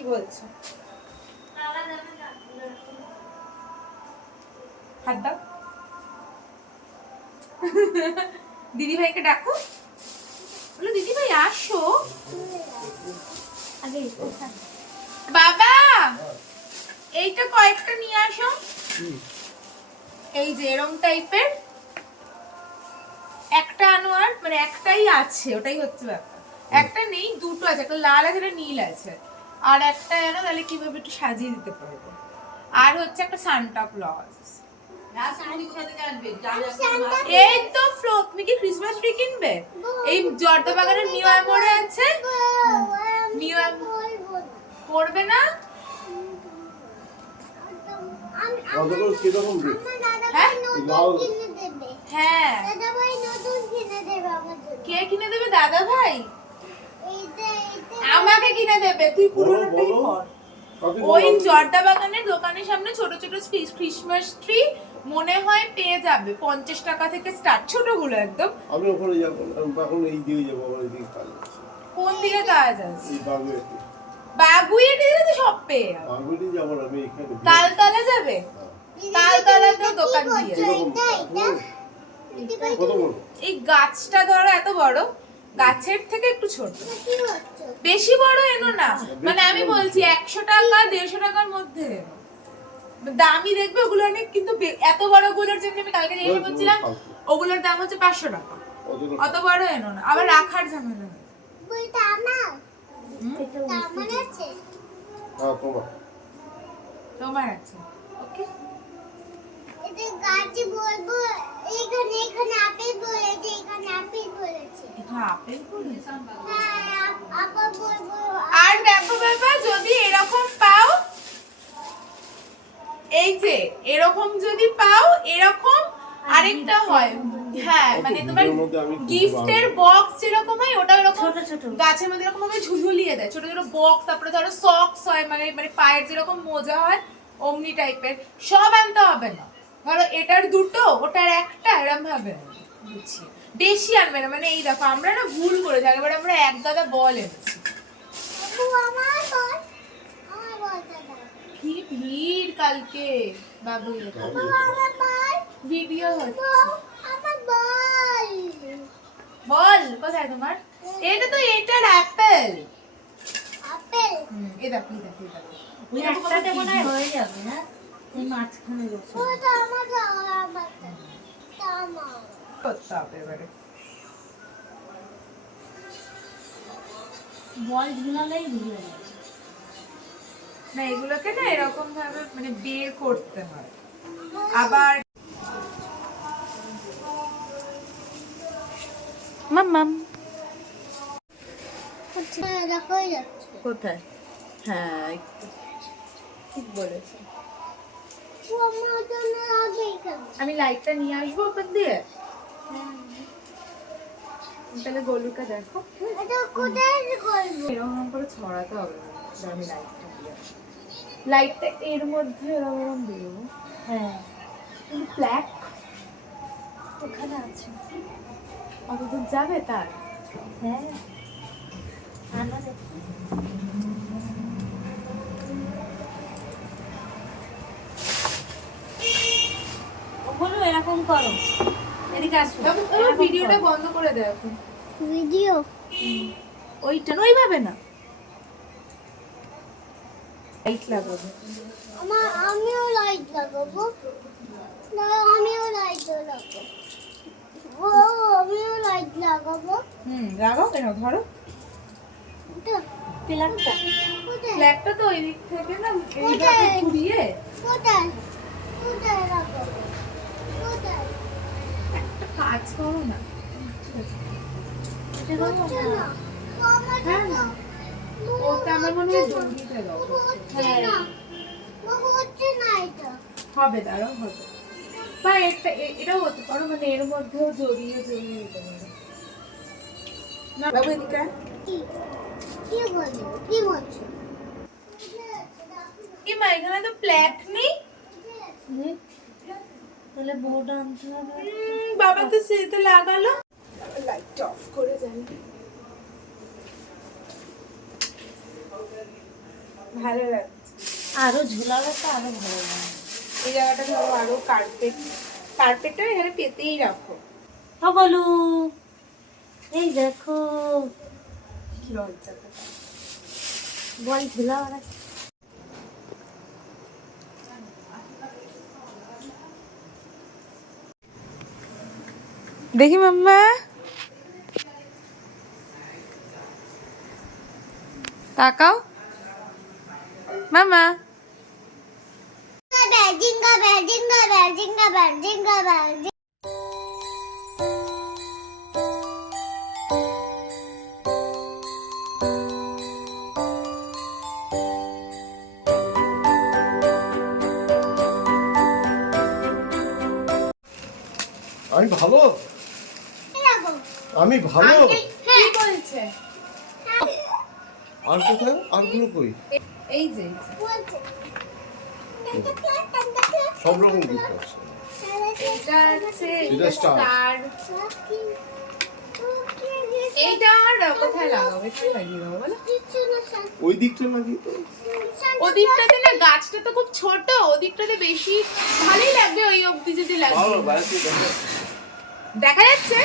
কি বলছো? হাত দাও। দিদি ভাইকে ডাকো, বলো দিদি ভাই আসো। আগে বাবা এইটা কয়েকটা নিয়ে আসো, এই যে এরকম টাইপের একটা আনো, আর মানে একটাই আছে, ওটাই হচ্ছে ব্যাপার। একটা নেই, দুটো আছে, একটা লাল আছে একটা নীল আছে, আর একটা আনো, তাহলে কিভাবে একটু সাজিয়ে দিতে পারবো। আর হচ্ছে একটা সান্টা ক্লজ। এই তো ফ্রক, তুমি কি ক্রিসমাস ট্রি কিনবে? এই জর্দা বাগানের নিউ আমরে আছে, নিউ পড়বে না? হ্যাঁ কে কিনে দেবে? দাদা ভাই আমাকে কিনে দেবে, তুই পুরোটাই কর। ওই জর্দা বাগানের দোকানের সামনে ছোট ছোট ক্রিসমাস ট্রি মনে হয় পেয়ে যাবে, 50 টাকা থেকে স্টার্ট, ছোটগুলো একদম। আমি ওখানে যাব, এখন এই দিকে যাব, ওখানে দিকে কাজ আছে। কোন দিকে কাজ আছে? এই বাগুইতে। বাগুইতে তো সব পেয়ে যাবে। বাগুইতে যাব না, আমি এখানে। তালতলা যাবে? তালতলা তো দোকান দিয়ে কত বড় এই গাছটা, ধরো এত বড়, গাছের থেকে একটু ছোট, বেশি বড় এনো না। মানে আমি বলছি 100 টাকা 150 টাকার মধ্যে দামি দেখবে ওগুলো অনেক, কিন্তু এত বড় গুলোর জন্য আমি কালকে জিজ্ঞাসা করছিলাম, ওগুলোর দাম হচ্ছে 500 টাকা। অত বড় এনো না, আবার রাখার ঝামেলা। বইটা আমার আমার আছে। হ্যাঁ তোমার আছে, ওকে। এটা গাছে বলবো, এখানে এখানে আপেল বলেছে, এখানে আপেল বলেছে। এটা আপেল বলেছে? হ্যাঁ আপেল বলবো। আর দেখো বাবা, যদি এরকম পাও, এই যে এরকম যদি পাও, এরকম আরেকটা হয়, হ্যাঁ মানে তোমার গিফটের বক্স যেরকম হয়, ওটা এরকম ছোট ছোট গাছের মধ্যে এরকম ভাবে ঝুঝুলিয়ে দেয়, ছোট ছোট বক্স। তারপরে ধরো সক্স হয়, মানে মানে পায়ের যেরকম মোজা হয় অমনি টাইপের, সব আনতে হবে না। ধরো এটার দুটো, ওটার একটা, এরকম ভাবে বুঝছি, বেশি আনবে না। মানে এই দেখো আমরা না ভুল করেছি, এবার আমরা এক গাদা বল এনেছি। আমার বল, আমার বলটা দাও। কি ভিড় কালকে বাবু, আমার বল, ভিডিও হচ্ছে। আমার বল। বল কোথায় তোমার? এটা তো এটার অ্যাপেল। আপেল এই দেখো এই দেখো এই দেখো, ওই একটাতে মনে হয় হয়ে যাবে না, এই মাঝখানে বসে ওটা আমার দাও, আমার আমার করতে হবে এবারে। বল ঝুলালেই ভুলে যাবে। না এগুলোকে না এরকম ভাবে মানে বের করতে হয়। আবার মাম্মাম দেখো যাচ্ছে কোথায়? হ্যাঁ ঠিক বলেছো। ও আমার জন্য আগে এখানে। আমি লাইটটা নিয়ে আসবো ওপর দিয়ে, তাহলে গোলুকে দেখো। এটা কোথায় করব? এরকম করে ছড়াতে হবে না, আমি লাইটটা দিয়ে লাইটটা এর মধ্যে এরকম দেবো। হ্যাঁ ব্ল্যাক ওখানে আছে। কতদূর যাবে তার? হ্যাঁ আনা দেখো। ওগুলো এরকম করো, এদিকে আসো। ভিডিওটা বন্ধ করে দাও এখন। ভিডিও ওইটা ওইভাবে না, লাইট লাগাবো। আমিও লাইট লাগাবো। না আমিও লাইট লাগাবো। ও আমিও লাইট লাগাবো। লাগাও কেন, ধরো এটা প্লাগটা কোথায়? ফ্ল্যাগটা তো ওই দিক থেকে না এইভাবে ঘুরিয়ে কোথায় কোথায় লাগাবো? কোথায়? একটা কাজ করো না। ঠিক আছে, হচ্ছে না। ও আমার হ্যাঁ না, ওটা আমার মনে হয় জঙ্গিতে দাও। হচ্ছে না। বাবু হচ্ছে না এটা। হবে, দাঁড়াও হবে। বা এটাও হতে পারো, মানে এর মধ্যেও জড়িয়ে দিতে পারো না। বাবু এদিকে আয়। কি কি বলছো? কি বলছো? কি মা, এখানে তো প্ল্যাক নেই। তাহলে বোর্ড আনতে হবে। বাবা তো সেটা লাগালো, লাইটটা অফ করে যাই। ভালো লাগছে। আরো ঝুলালে তো আরো ভালো লাগে। এই জায়গাটা ধরো আরো কার্পেটটা এখানে পেতেই রাখো। ও বলু, এই দেখো কি লজ্জা। বল ঝুলা ওরা। দেখি মাম্মা, তাকাও মামা। জিঙ্গা বেল জিঙ্গা বেল জিঙ্গা বেল জিঙ্গা বেল। আমি ভালো, আমি ভালো। কি বলছে? আর কোথায় আরগুলো কই? এই যে সব রকম গিফট আছে। এটা আছে, এটা star। স্টার। এইটা আর কোথায় লাগাবো? এখানে লাগিয়ে দেবো বলো। ওই দিকটা লাগিয়ে তো। ওদিকটাতে না, গাছটা তো খুব ছোট, ওদিকটাতে বেশি ভালোই লাগবে। ওই অবধি যদি লাগে। ভালো বাইরে থেকে দেখো। দেখা যাচ্ছে?